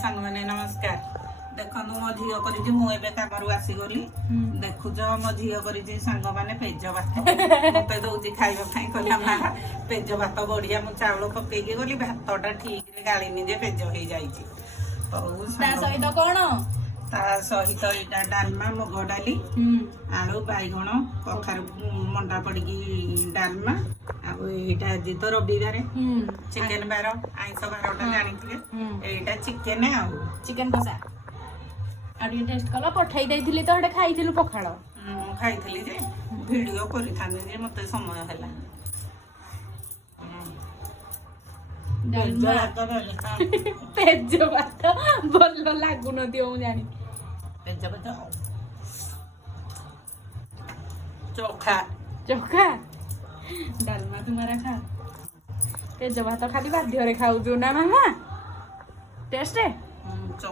सांग मैंने नमस्कार देखो मो झील कर मुझे कमर आसीगली देखुच मो झील कर सांग मैंने पेज भात मत दौर खावाई कहला माँ पेज भात बढ़िया मु चाउल पकईकी गली भातटा ठीक रे गाड़ीनी जे पेज हो सहित कौन ता सहित यहाँ डालमा मुग डाली आलू बैगण कखारू मंडा पड़ी डालमा आईटा आज तो रविवार चिकेन बार आईस बारटा जानी एटा चिकेन चिकेन कषा आगे टेस्ट कल पठाई देइथिली तो हटे खाइथिलु पखाळ खाइथिली जे वीडियो करि थाने जे मते समय हला पेज भात भल लागु न दियो जानी पेज भात चोखा चोखा डालमा तुम्हारा खा पेज भात खाली बाध्य रे खाऊ जो ना मामा टेस्ट है